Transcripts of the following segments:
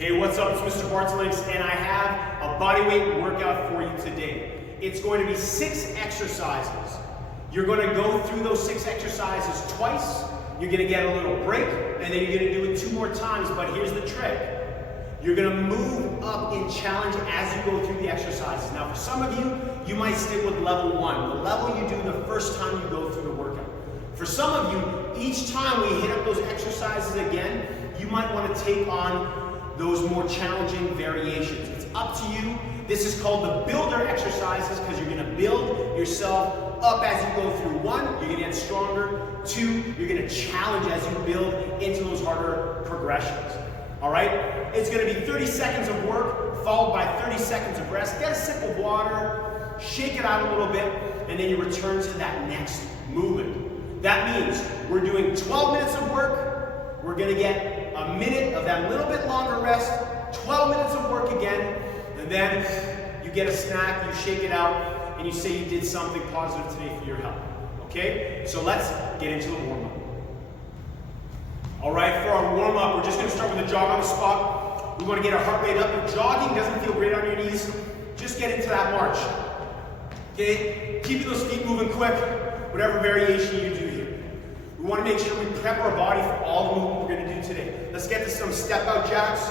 Hey, what's up? It's Mr. Bartolins, and I have a bodyweight workout for you today. It's going to be 6 exercises. You're going to go through those 6 exercises twice. You're going to get a little break, and then you're going to do it 2 more times. But here's the trick. You're going to move up in challenge as you go through the exercises. Now, for some of you, you might stick with level 1, the level you do the first time you go through the workout. For some of you, each time we hit up those exercises again, you might want to take on those more challenging variations. It's up to you. This is called the builder exercises because you're going to build yourself up as you go through. 1, you're going to get stronger. 2, you're going to challenge as you build into those harder progressions. All right? It's going to be 30 seconds of work followed by 30 seconds of rest. Get a sip of water, shake it out a little bit, and then you return to that next movement. That means we're doing 12 minutes of work. We're going to get a minute of that little bit longer rest, 12 minutes of work again, and then you get a snack, you shake it out, and you say you did something positive today for your health. Okay? So let's get into the warm-up. All right, for our warm-up, we're just going to start with a jog on the spot. We want to get our heart rate up. If jogging doesn't feel great on your knees, just get into that march. Okay? Keeping those feet moving quick, whatever variation you do here. We want to make sure we prep our body for all the movement we're going to do today. Let's get to some step-out jacks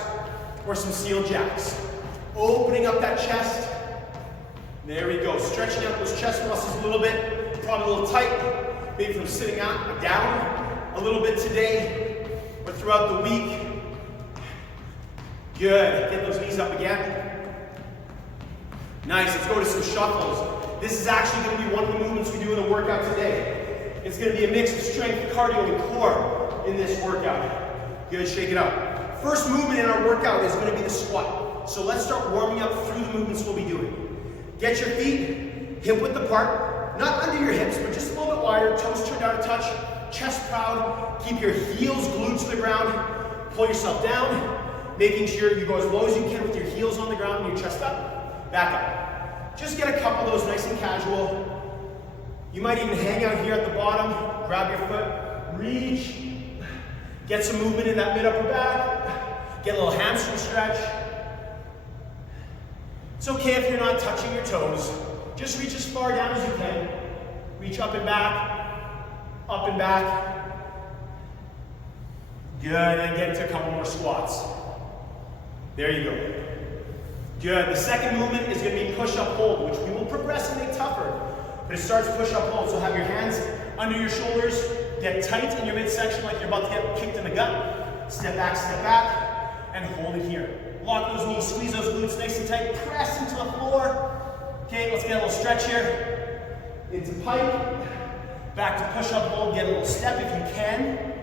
or some seal jacks. Opening up that chest. There we go. Stretching out those chest muscles a little bit. Probably a little tight. Maybe from sitting out, down a little bit today or throughout the week. Good. Get those knees up again. Nice. Let's go to some shuffles. This is actually going to be one of the movements we do in the workout today. It's going to be a mix of strength, cardio, and core in this workout. Good, shake it up. First movement in our workout is going to be the squat. So let's start warming up through the movements we'll be doing. Get your feet hip width apart, not under your hips, but just a little bit wider. Toes turned out a touch, chest proud. Keep your heels glued to the ground. Pull yourself down, making sure you go as low as you can with your heels on the ground and your chest up, back up. Just get a couple of those nice and casual. You might even hang out here at the bottom, grab your foot, reach, get some movement in that mid-upper back, get a little hamstring stretch. It's okay if you're not touching your toes. Just reach as far down as you can. Reach up and back, up and back. Good, and get into a couple more squats. There you go. Good, the second movement is going to be push-up hold, which we will progressively make tougher. But it starts push-up hold, so have your hands under your shoulders, get tight in your midsection like you're about to get kicked in the gut. Step back, and hold it here. Lock those knees, squeeze those glutes nice and tight, press into the floor. Okay, let's get a little stretch here. Into pike, back to push-up hold, get a little step if you can.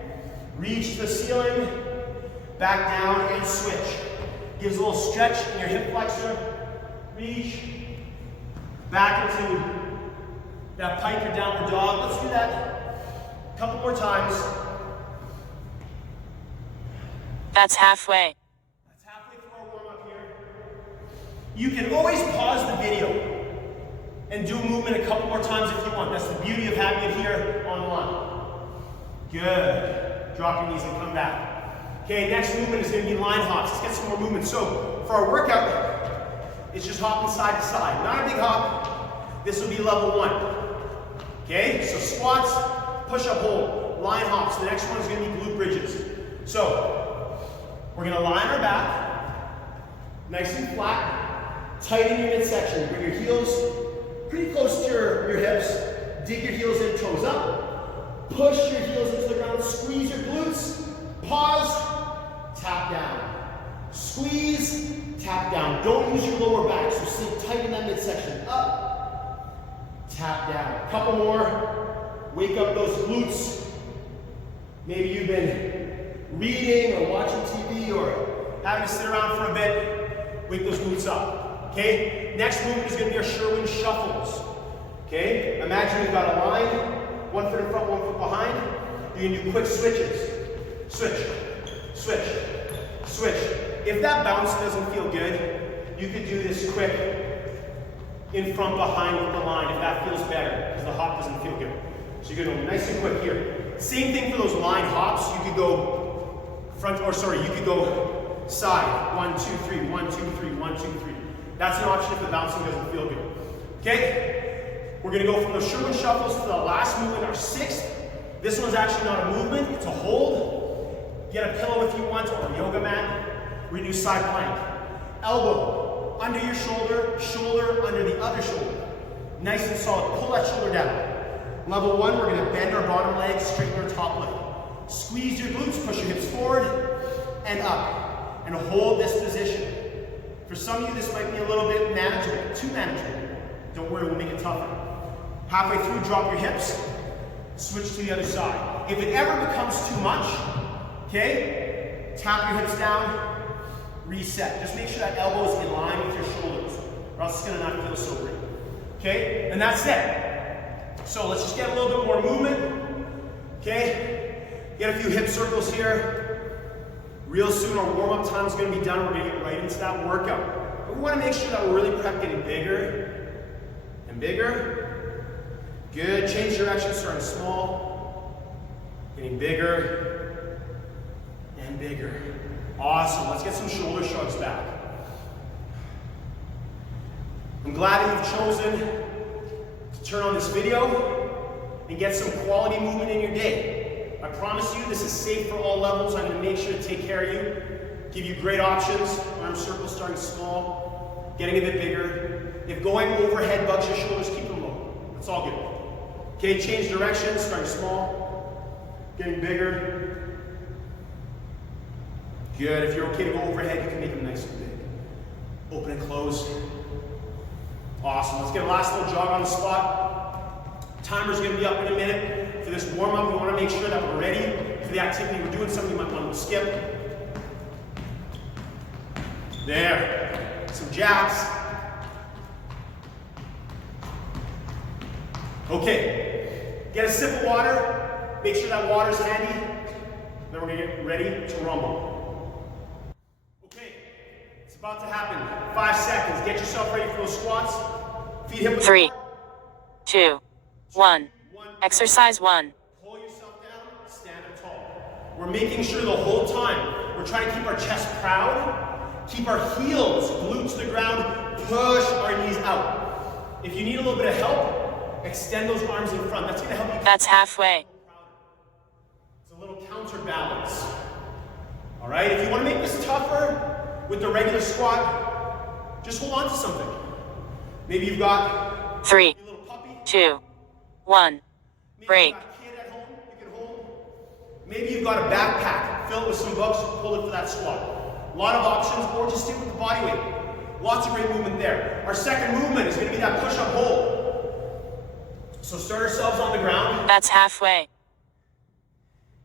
Reach to the ceiling, back down and switch. Gives a little stretch in your hip flexor. Reach, back into that pike or downward dog. Let's do that a couple more times. That's halfway. That's halfway through our warm-up here. You can always pause the video and do movement a couple more times if you want. That's the beauty of having it here online. Good. Drop your knees and come back. Okay, next movement is going to be line hops. Let's get some more movement. So for our workout, it's just hopping side to side. Not a big hop. This will be level 1. Okay, so squats, push-up hold, line hops. The next one is going to be glute bridges. So, we're going to lie on our back, nice and flat, tighten your midsection. Bring your heels pretty close to your hips, dig your heels in, toes up, push your heels into the ground, squeeze your glutes, pause, tap down. Squeeze, tap down. Don't use your lower back, so sit tight in that midsection. Up. Tap down. A couple more. Wake up those glutes. Maybe you've been reading or watching TV or having to sit around for a bit. Wake those glutes up. Okay? Next movement is going to be our Sherwin shuffles. Okay? Imagine we've got a line, 1 foot in front, 1 foot behind. You're going to do quick switches. Switch, switch, switch. If that bounce doesn't feel good, you could do this quick in front behind with the line if that feels better because the hop doesn't feel good. So you're going to go nice and quick here. Same thing for those line hops. You could go front, or sorry, you could go side, 1, 2, 3, 1, 2, 3, 1, 2, 3. That's an option if the bouncing doesn't feel good. Okay? We're gonna go from those Sherman shuffles to the last movement, our sixth. This one's actually not a movement, it's a hold. Get a pillow if you want, or a yoga mat. We're gonna do side plank. Elbow under your shoulder, shoulder under the other shoulder. Nice and solid, pull that shoulder down. Level one, we're gonna bend our bottom leg, straighten our top leg. Squeeze your glutes, push your hips forward and up. And hold this position. For some of you, this might be a little bit manageable, too manageable. Don't worry, we'll make it tougher. Halfway through, drop your hips, switch to the other side. If it ever becomes too much, okay, tap your hips down, reset. Just make sure that elbow is in line with your shoulders, or else it's gonna not feel so great. Okay, and that's it. So let's just get a little bit more movement. Okay, get a few hip circles here. Real soon our warm-up time is going to be done. We're going to get right into that workout. But we want to make sure that we're really prepped, getting bigger and bigger. Good. Change direction, starting small. Getting bigger and bigger. Awesome. Let's get some shoulder shrugs back. I'm glad that you've chosen to turn on this video and get some quality movement in your day. I promise you this is safe for all levels. I'm going to make sure to take care of you, give you great options. Arm circles starting small, getting a bit bigger. If going overhead bugs your shoulders, keep them low. That's all good. Okay, change direction, starting small, getting bigger. Good. If you're okay to go overhead, you can make them nice and big. Open and close. Awesome. Let's get a last little jog on the spot. Timer's going to be up in a minute. For this warm-up, we want to make sure that we're ready for the activity we're doing. Something you might want to skip. There. Some jabs. Okay. Get a sip of water. Make sure that water's handy. Then we're going to get ready to rumble. Okay. It's about to happen. 5 seconds. Get yourself ready for those squats. Feet hip width apart. 3, 2, 1. Exercise 1. Pull yourself down, stand up tall. We're making sure the whole time we're trying to keep our chest proud, keep our heels glued to the ground, push our knees out. If you need a little bit of help, extend those arms in front. That's going to help you. That's halfway. It's a little counterbalance. All right, if you want to make this tougher with the regular squat, just hold on to something. Maybe you've got 3, a little puppy. 2, 1. Break. Maybe you've got a kid at home you can hold. Maybe you've got a backpack, fill it with some books, hold it for that squat. A lot of options, or just stick with the body weight. Lots of great movement there. Our second movement is going to be that push-up hold. So start ourselves on the ground. That's halfway.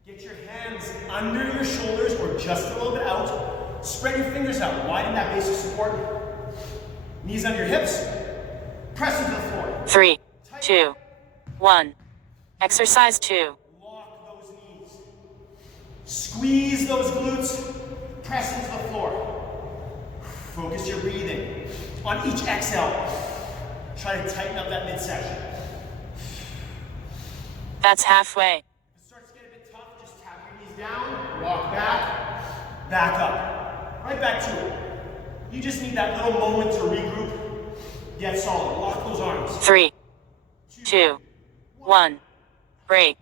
Get your hands under your shoulders or just a little bit out. Spread your fingers out. Widen that base of support. Knees under your hips. Press into the floor. 3, 2, 1. Exercise 2. Lock those knees. Squeeze those glutes. Press into the floor. Focus your breathing. On each exhale, try to tighten up that midsection. That's halfway. If it starts to get a bit tough, just tap your knees down, walk back, back up. Right back to it. You just need that little moment to regroup. Get solid. Lock those arms. 3, 2, 1. Break.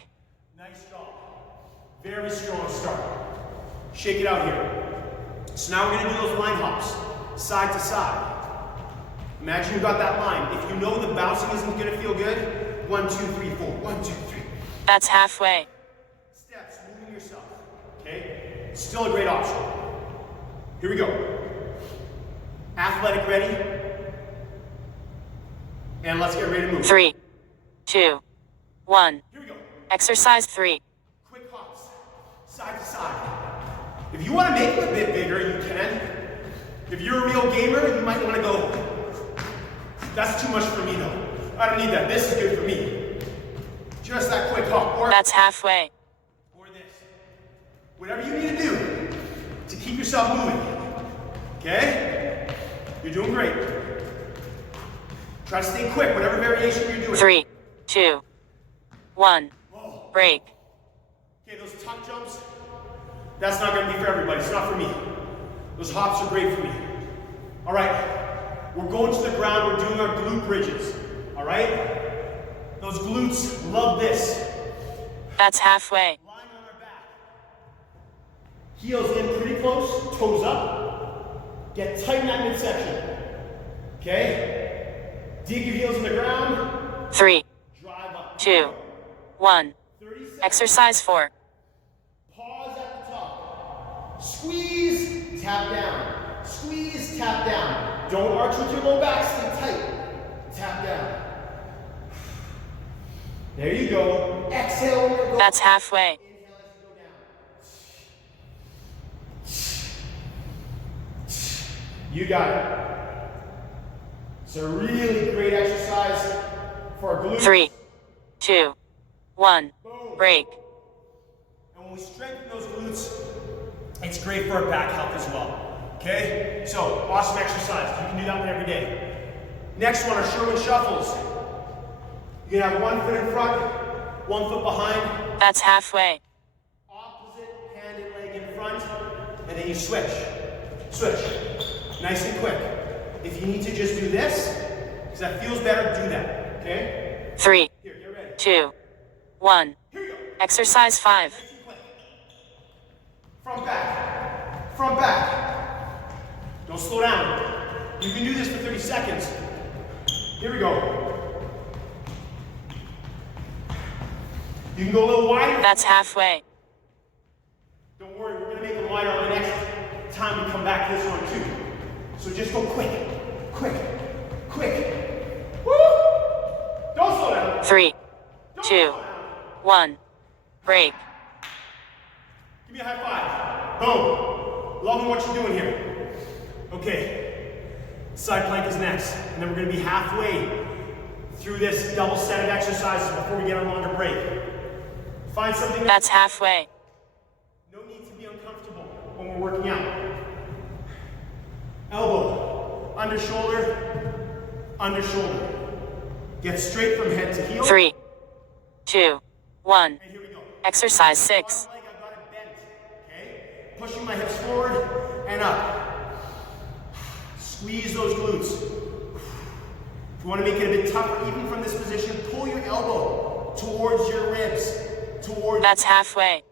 Nice job. Very strong start. Shake it out here. So now we're going to do those line hops, side to side. Imagine you've got that line. If you know the bouncing isn't going to feel good, 1, 2, 3, 4. 1, 2, 3. That's halfway. Steps, moving yourself. Okay? Still a great option. Here we go. Athletic ready. And let's get ready to move. 3, 2, 1. Here we go. Exercise 3. Quick hops, side to side. If you want to make it a bit bigger, you can. If you're a real gamer, you might want to go, that's too much for me though. I don't need that. This is good for me. Just that quick hop. Or That's halfway. Or this. Whatever you need to do to keep yourself moving. Okay? You're doing great. Try to stay quick, whatever variation you're doing. 3, 2, 1. Break. Okay, those tuck jumps, that's not going to be for everybody. It's not for me. Those hops are great for me. All right, we're going to the ground. We're doing our glute bridges. All right? Those glutes love this. That's halfway. Lying on our back. Heels in pretty close, toes up. Get tight in that midsection. Okay? Dig your heels in the ground. 3, Drive up. 2, 1. 30 seconds. Exercise 4. Pause at the top. Squeeze, tap down. Squeeze, tap down. Don't arch with your low back, stay tight. Tap down. There you go. Exhale when you're going. That's halfway. Inhale as you go down. You got it. It's a really great exercise for our glutes. 3, 2, 1. Boom. Break. And when we strengthen those glutes, it's great for our back health as well. Okay? So, awesome exercise. You can do that one every day. Next one are Sherman shuffles. You're gonna have one foot in front, one foot behind. That's halfway. Opposite hand and leg in front, and then you switch. Switch. Nice and quick. If you need to just do this, because that feels better, do that. Okay? 3, Here, get ready. 2, 1. Here you go. Exercise 5. Nice and quick. Front back. Front back. Don't slow down. You can do this for 30 seconds. Here we go. You can go a little wider. That's halfway. Don't worry, we're gonna make them wider on the next time we come back to this one too. So just go quick, quick, quick. Woo! Don't slow down. 3, Don't 2, slow down. 1. Break. Give me a high five. Boom. Loving what you're doing here. Okay. Side plank is next. And then we're gonna be halfway through this double set of exercises before we get a longer break. Find something That's halfway. no need to be uncomfortable when we're working out. Elbow, under shoulder, under shoulder. Get straight from head to heel. 3, 2, 1. And here we go. Exercise 6. Bottom leg, I've got it bent. Okay? Pushing my hips forward and up. Squeeze those glutes. If you want to make it a bit tougher, even from this position, pull your elbow towards your ribs. Towards. That's halfway.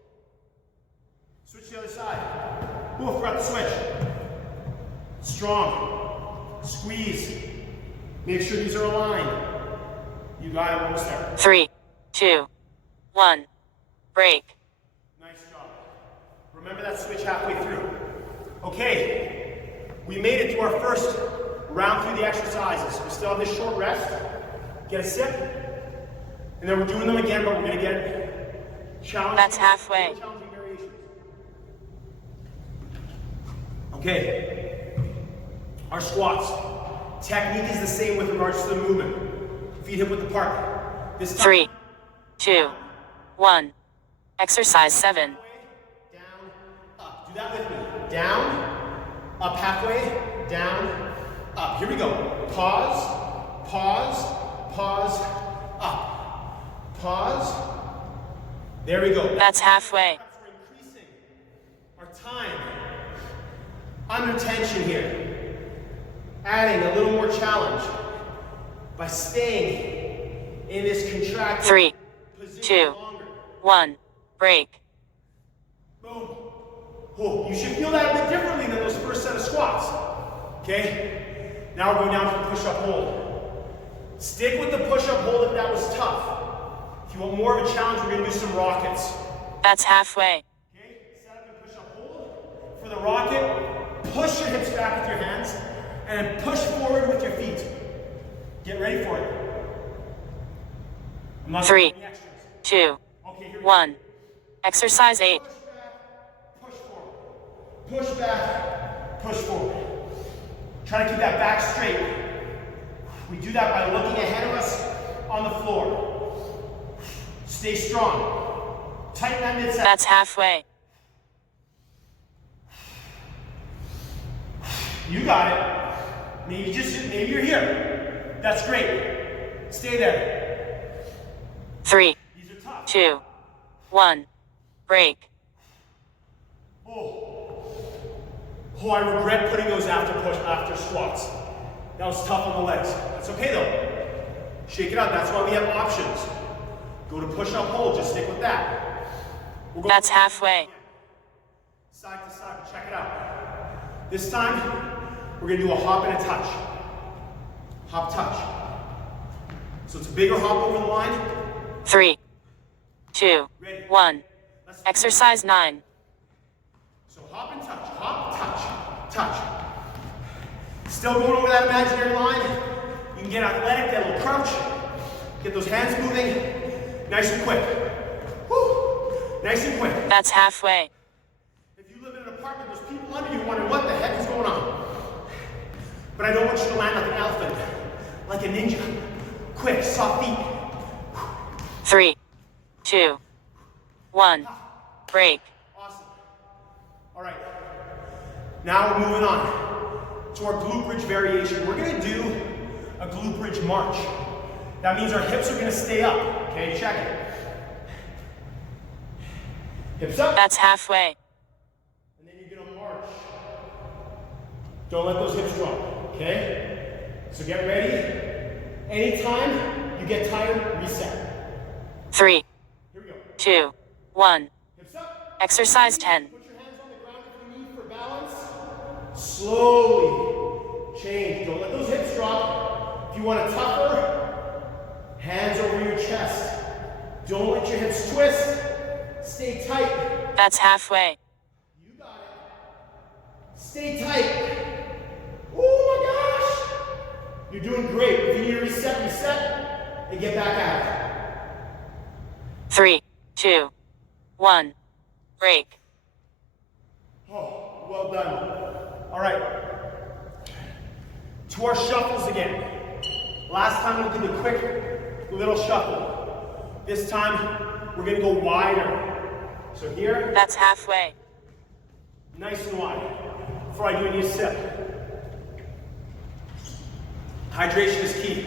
Switch to the other side. Ooh, forgot to switch. Strong. Squeeze. Make sure these are aligned. You got it, almost there. 3, 2, 1. Break. Nice job. Remember that switch halfway through. Okay, we made it to our first round through the exercises. We still have this short rest. Get a sip. And then we're doing them again, but we're going to get challenging. That's halfway. Challenging variations. Okay. Our squats. Technique is the same with regards to the movement. Feet hip width apart. This time, 3, 2, 1. Exercise 7. down, up. Do that with me. Down, up halfway, down, up. Here we go. Pause, pause, pause, up. Pause. There we go. That's halfway. We're increasing our time under tension here. Adding a little more challenge by staying in this contracted 3, position 2, longer. 1. Break. Boom. Oh, you should feel that a bit differently than those first set of squats. Okay? Now we're going down to the push-up hold. Stick with the push-up hold if that was tough. If you want more of a challenge, we're going to do some rockets. That's halfway. Okay? Set up and push-up hold. For the rocket, push your hips back with your hands and then push forward with your feet. Get ready for it. I'm not 3, doing any extras. 2, Okay, here we go. 1. Exercise 8. Push back, push forward. Push back, push forward. Try to keep that back straight. We do that by looking ahead of us on the floor. Stay strong. Tighten that midsection. That's halfway. You got it. Maybe you're here. That's great. Stay there. 3, These are tough. 2, 1. Break. Oh. Oh, I regret putting those after squats. That was tough on the legs. That's okay though. Shake it up. That's why we have options. Go to push-up hold. Just stick with that. That's halfway. Side to side. Check it out. This time, we're going to do a hop and a touch. Hop, touch. So it's a bigger hop over the line. 3, 2, 1. Exercise 9. So hop and touch. Hop, touch, touch. Still going over that imaginary line. You can get athletic, get a little crouch. Get those hands moving. Nice and quick. Woo. Nice and quick. That's halfway. If you live in an apartment, there's people under you wondering what the heck is going on. But I don't want you to land like an elephant, like a ninja. Quick, soft feet. 3, 2, 1. Break. Awesome. All right. Now we're moving on to our glute bridge variation. We're going to do a glute bridge march. That means our hips are going to stay up. Okay, check it. Hips up. That's halfway. And then you're going to march. Don't let those hips drop. Okay? So get ready. Anytime you get tired, reset. 3, Here we go. 2, 1. Hips up. Exercise 10. Put your hands on the ground if you need for balance. Slowly change. Don't let those hips drop. If you want it tougher, hands over your chest. Don't let your hips twist. Stay tight. That's halfway. You got it. Stay tight. Oh my gosh. You're doing great. If you need to reset, and get back at it. 3, 2, 1. Break. Oh, well done. All right. To our shuffles again. Last time we did a quick little shuffle. This time we're going to go wider. So here. That's halfway. Nice and wide. Before I do, I need a sip. Hydration is key.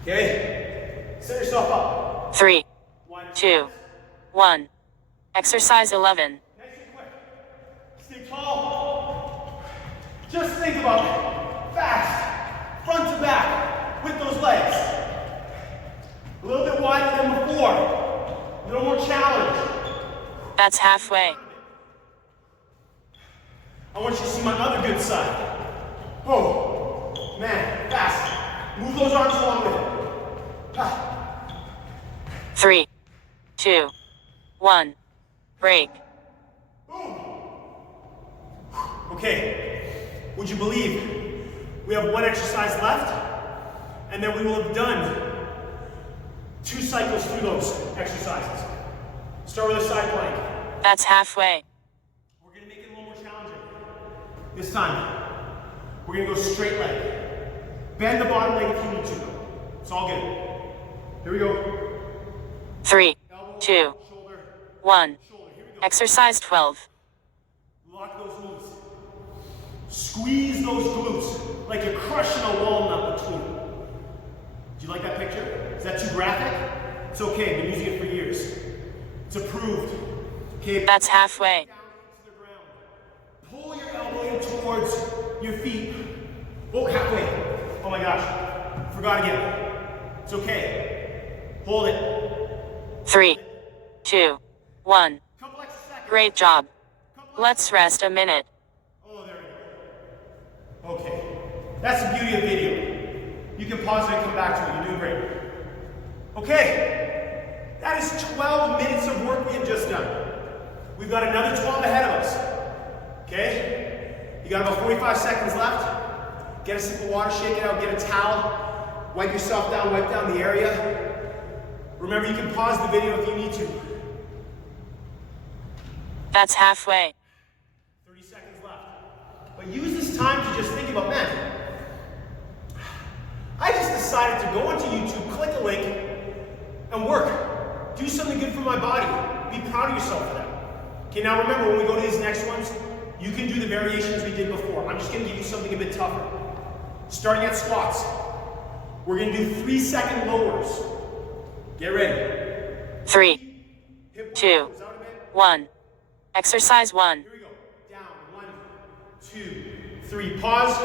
Okay? Set yourself up. 3, 2, 1. Exercise 11. Nice and quick. Stay tall. Just think about it. Fast. Front to back. With those legs. A little bit wider than before. A little more challenge. That's halfway. I want you to see my other good side. Oh, man, fast. Move those arms along with it. Ah. 3, 2, 1. Break. Boom. Okay, would you believe we have one exercise left, and then we will have done 2 cycles through those exercises. Start with a side plank. That's halfway. We're gonna make it a little more challenging. This time, we're gonna go straight leg. Bend the bottom leg if you need to. It's all good. Here we go. 3, Elbow, 2, shoulder, 1. shoulder. Here we go. Exercise 12. Lock those knees. Squeeze those glutes like you're crushing a walnut between them. Do you like that picture? Is that too graphic? It's okay, I've been using it for years. It's approved. Okay. That's halfway. Down to the ground. Pull your elbow in towards your feet. Oh, halfway. Oh my gosh. Forgot again. It's okay. Hold it. 3, 2, 1. Couple extra seconds. Great job. Couple Let's rest a minute. Oh, there we go. Okay. That's the beauty of video. You can pause it and come back to it. You're doing great. Okay. That is 12 minutes of work we have just done. We've got another 12 ahead of us. Okay? You got about 45 seconds left. Get a sip of water, shake it out, get a towel. Wipe yourself down, wipe down the area. Remember, you can pause the video if you need to. That's halfway. 30 seconds left. But use this time to just think about, man, I just decided to go onto YouTube, click a link, and work. Do something good for my body. Be proud of yourself for that. Okay, now remember, when we go to these next ones, you can do the variations we did before. I'm just gonna give you something a bit tougher. Starting at squats, we're gonna do 3-second lowers. Get ready. 3, 2, 1. Exercise 1. Here we go. Down, 1, 2, 3. Pause.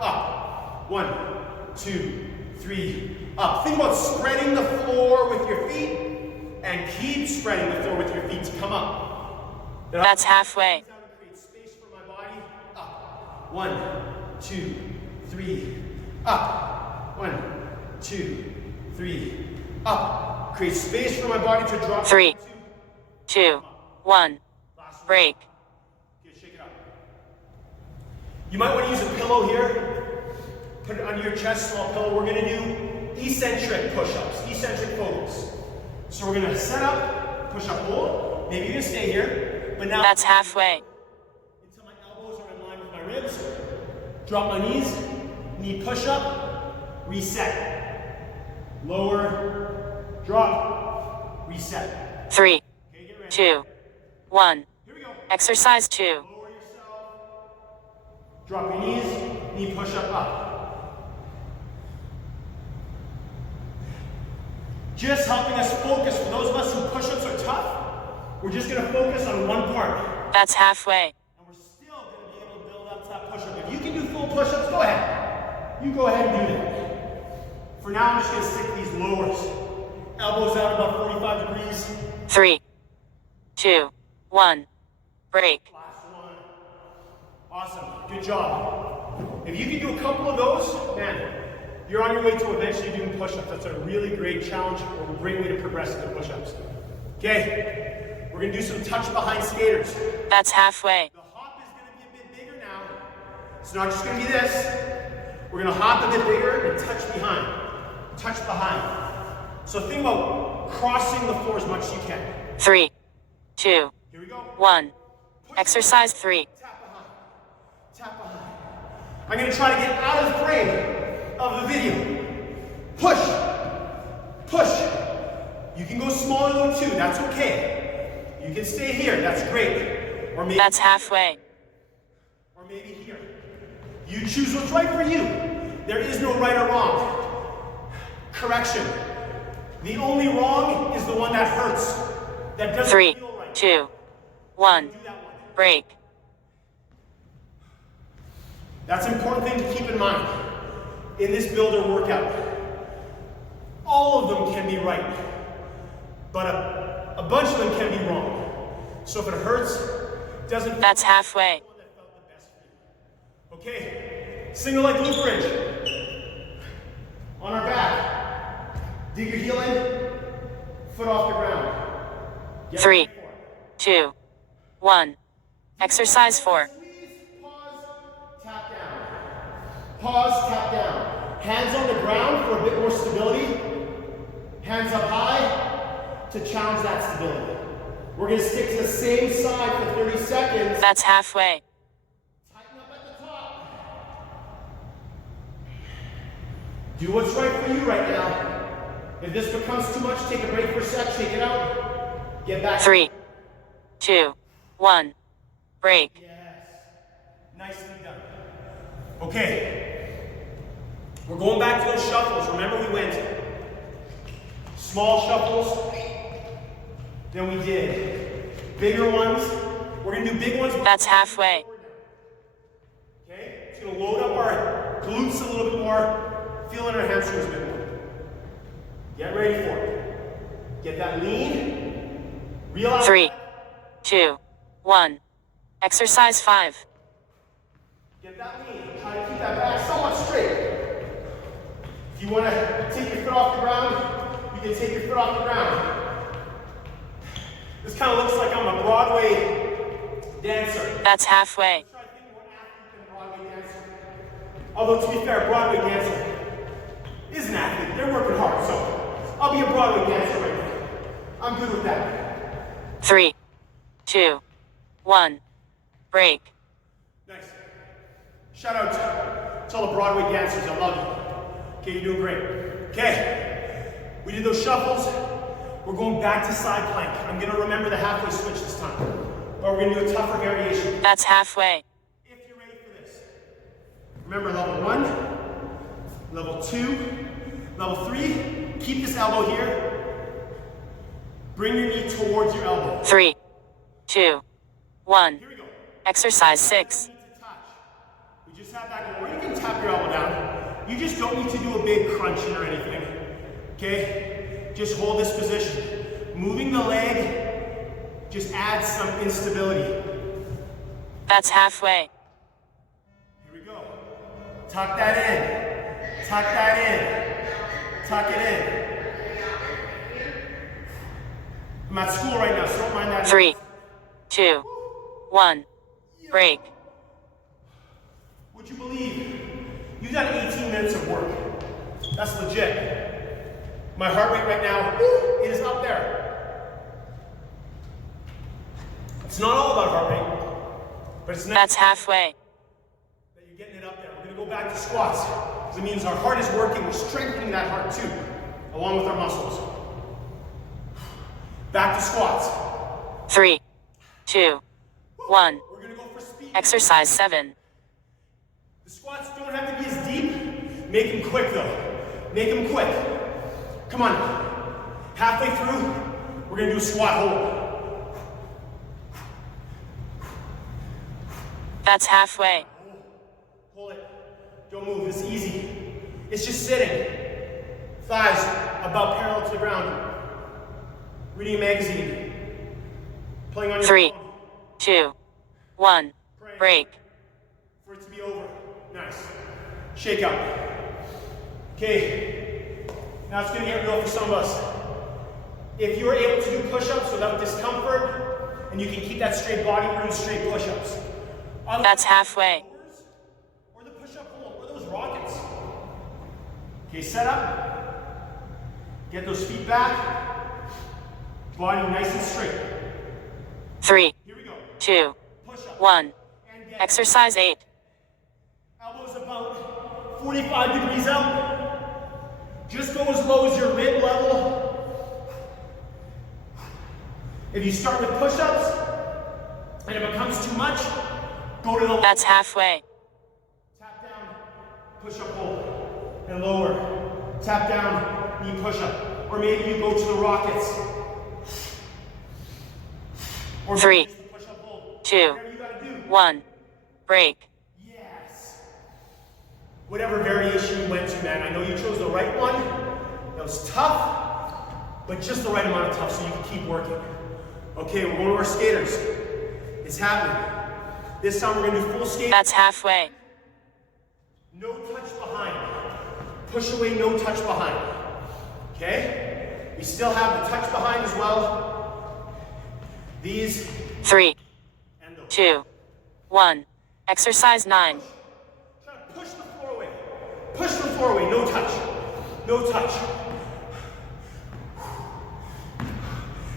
Up. 1, 2, 3. Up. Think about spreading the floor with your feet and keep spreading the floor with your feet to come up. That's halfway. Create space for my body. Up. 1, 2, 3. Up. 1, 2, 3. Up. Create space for my body to drop. 3, 2, 1. Break. Okay, shake it up. You might want to use a pillow here. Put it under your chest, small pillow. We're going to do eccentric push-ups, eccentric focus. So we're going to set up, push up, hold. Maybe you're going to stay here, but now That's halfway. until my elbows are in line with my ribs. Drop my knees, knee push-up, reset. Lower, drop, reset. 3, Okay, get ready. 2, 1. Here we go. Exercise 2. Lower yourself. Drop your knees, knee push-up, up. Just helping us focus. For those of us who push-ups are tough, we're just going to focus on one part. That's halfway. And we're still going to be able to build up to that push-up. If you can do full push-ups, go ahead. You go ahead and do that. For now, I'm just going to stick to these lowers. Elbows out about 45 degrees. 3, 2, 1. Break. Last one. Awesome. Good job. If you can do a couple of those, man, you're on your way to eventually doing push-ups. That's a really great challenge or a great way to progress in the push-ups. Okay, we're going to do some touch behind skaters. That's halfway. The hop is going to be a bit bigger now. It's not just going to be this. We're going to hop a bit bigger and touch behind. Touch behind. So think about crossing the floor as much as you can. 3, 2, Here we go. 1. Exercise 3. Tap behind. Tap behind. I'm going to try to get out of the frame of the video. Push. Push. You can go smaller though too. That's okay. You can stay here. That's great. Or maybe That's halfway. Or maybe here. You choose what's right for you. There is no right or wrong. Correction. The only wrong is the one that hurts. That doesn't 3, feel right. 2, 1. Do that one. Break. That's an important thing to keep in mind in this builder workout. All of them can be right, but a bunch of them can be wrong. So if it hurts, it doesn't. That's halfway. The one that felt the best for you. Okay, single leg glute bridge. On our back, dig your heel in, foot off the ground. Get 3, ready for it. 2, 1. Exercise 4. Squeeze, pause, tap down. Pause, tap down. Hands on the ground for a bit more stability. Hands up high to challenge that stability. We're going to stick to the same side for 30 seconds. That's halfway. Tighten up at the top. Do what's right for you right now. If this becomes too much, take a break for a sec, shake it out. Get back. 3, 2, 1. Break. Yes. Nicely done. Okay. We're going back to those shuffles. Remember we went small shuffles, then we did bigger ones. We're going to do big ones. That's halfway. Okay? It's going to load up our glutes a little bit more, feel in our hamstrings a bit more. Get ready for it. Get that lean. Realize 3, 2, 1. Exercise 5. Get that lean. Try to keep that back somewhat straight. If you want to take your foot off the ground, you can take your foot off the ground. This kind of looks like I'm a Broadway dancer. That's halfway. Try to think more athlete than a Broadway dancer. Although to be fair, a Broadway dancer is an athlete. They're working hard, so I'll be a Broadway dancer right now. I'm good with that. 3, 2, 1. Break. Nice. Shout out to all the Broadway dancers. I love you. Okay, you're doing great. Okay, we did those shuffles. We're going back to side plank. I'm gonna remember the halfway switch this time, but we're gonna do a tougher variation. That's halfway. If you're ready for this, remember level 1, level 2, level 3. Keep this elbow here. Bring your knee towards your elbow. 3, 2, 1. Here we go. Exercise 6. Knee to touch. tap back over. You can tap your elbow down. You just don't need to do a big crunching or anything. Okay? Just hold this position. Moving the leg just adds some instability. That's halfway. Here we go. Tuck that in. Tuck that in. Tuck it in. I'm at school right now, so don't mind that. 3, 2, 1. Break. Would you believe you've done 18 minutes of work? That's legit. My heart rate right now, it is up there. It's not all about heart rate, but it's That's halfway. that you're getting it up there. We're going to go back to squats, because it means our heart is working. We're strengthening that heart too, along with our muscles. Back to squats. 3, 2, 1. We're going to go for speed. Exercise 7. The squats don't have to be as deep. Make them quick though. Make them quick. Come on. Halfway through, we're going to do a squat hold. That's halfway. Hold it. Don't move. This is easy. It's just sitting. Thighs about parallel to the ground. Reading a magazine. Playing on your 3, phone. 2, 1. Break. For it to be over. Nice. Shake up. Okay. Now it's going to get real for some of us. If you are able to do push-ups without discomfort, and you can keep that straight body, we're doing straight push-ups. That's halfway. Or the push-up hold, or those rockets. Okay, set up. Get those feet back. Body nice and straight. 3, Here we go. 2, Push up. 1. And get Exercise 8. elbows about 45 degrees out. Just go as low as your rib level. If you start with push-ups, and it becomes too much, go to the That's halfway. tap down, push up, hold, and lower. Tap down, knee push up. Or maybe you go to the rockets. Or 3, maybe it's the push up, hold. 2, Whatever you gotta do. 1. Break. Yes. Whatever variation you went to, man. I know you chose the right one. That was tough, but just the right amount of tough so you can keep working. Okay, we're going to our skaters. It's happening. This time we're going to do full skate. That's halfway. No touch behind. Push away, no touch behind. Okay? We still have the touch behind as well. These 3, and those. 2, 1. Exercise 9. Try to push the floor away. Push the floor away, no touch. No touch.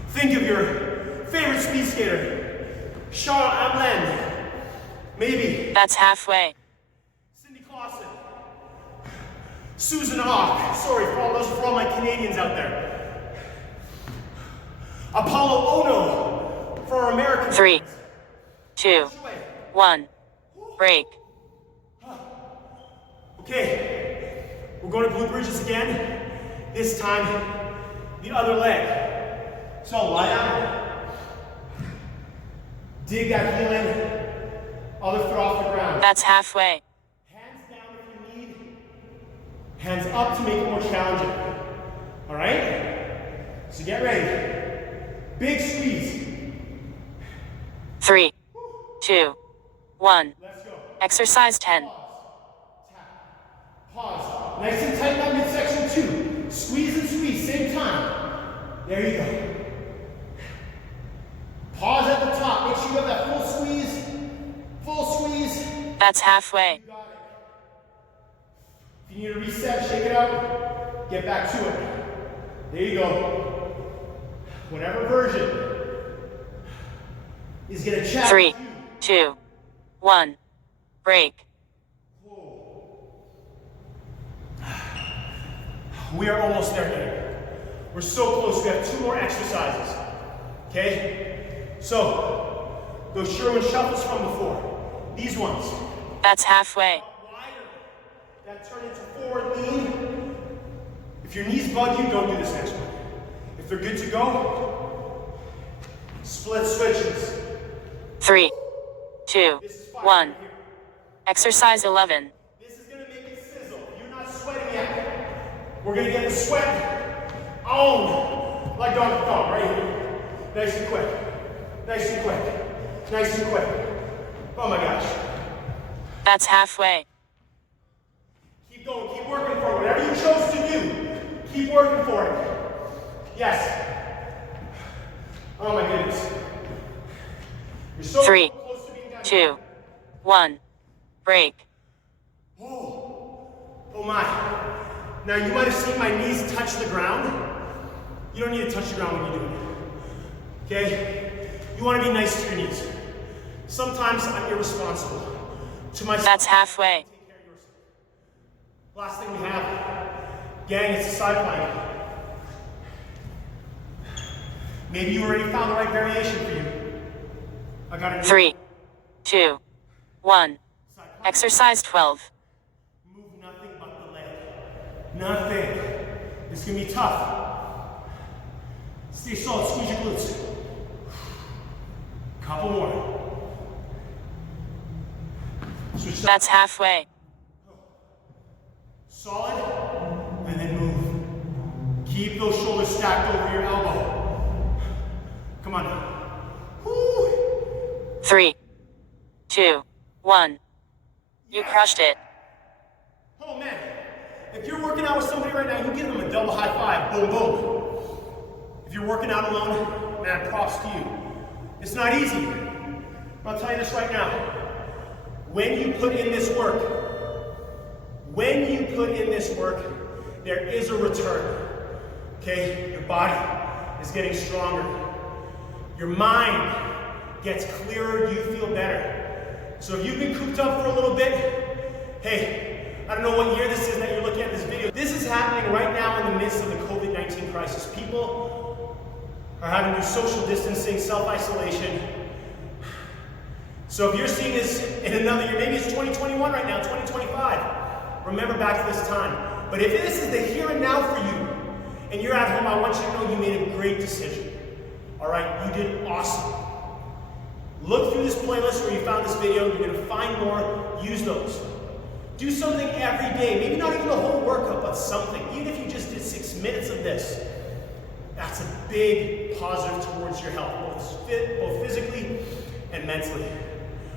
Think of your favorite speed skater. Charlotte Amland. Maybe. That's halfway. Cindy Clausen. Susan Hawk. Sorry for all those, for all my Canadians out there. Apollo Ono for our American 3, friends. 2, Push away. 1. Break. Okay, we're going to glute bridges again. This time, the other leg. So lie down. Dig that heel in. Other foot off the ground. That's halfway. Hands down if you need. Hands up to make it more challenging. All right? So get ready. Big squeeze. 3, 2, 1. Let's go. Exercise 10. Pause. Tap. Pause. Nice and tight that midsection too. Squeeze and squeeze, same time. There you go. Pause at the top. Make sure you have that full squeeze. Full squeeze. That's halfway. You got it. If you need to reset, shake it out. Get back to it. There you go. Whatever version is going to challenge 3, you. 2, 1. Break. We are almost there, gang. We're so close. We have 2 more exercises. Okay? So, those Sherman shuffles from before. These ones. That's halfway. Wider. That turn into forward lean. If your knees bug you, don't do this next one. If they're good to go, split switches. 3, 2, This is 5 1. right here. Exercise 11. This is going to make it sizzle. You're not sweating yet. We're going to get the sweat on like Donkey Kong right here. Nice and quick. Nice and quick. Nice and quick. Oh my gosh. That's halfway. Keep going. Keep working for it. Whatever you chose to do, keep working for it. Yes. Oh my goodness. You're so 3, close to being done. 2, 1. Break. Oh my. Now you might have seen my knees touch the ground. You don't need to touch the ground when you do it. Okay? You want to be nice to your knees. Sometimes I'm irresponsible to myself. That's halfway. Take care of yourself. Last thing we have, gang, it's a side plank. Maybe you already found the right variation for you. I got it. 3, 2, 1. Exercise 12. Move nothing but the leg. Nothing. It's gonna be tough. Stay solid, squeeze your glutes. Couple more. Switch that. That's halfway. Solid, and then move. Keep those shoulders stacked over your elbow. Come on. Woo. 3, 2, 1. You crushed it. Oh man, if you're working out with somebody right now, you give them a double high five, boom, boom. If you're working out alone, man, props to you. It's not easy. I'll tell you this right now. When you put in this work, there is a return. Okay, your body is getting stronger. Your mind gets clearer, you feel better. So if you've been cooped up for a little bit, hey, I don't know what year this is that you're looking at this video. This is happening right now in the midst of the COVID-19 crisis. People are having to do social distancing, self-isolation. So if you're seeing this in another year, maybe it's 2021 right now, 2025, remember back to this time. But if this is the here and now for you, and you're at home, I want you to know you made a great decision. All right, you did awesome. Look through this playlist where you found this video. You're gonna find more, use those. Do something every day, maybe not even the whole workout, but something. Even if you just did 6 minutes of this, that's a big positive towards your health, both physically and mentally.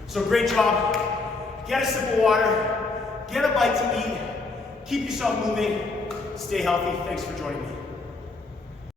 So great job. Get a sip of water, get a bite to eat, keep yourself moving, stay healthy. Thanks for joining me.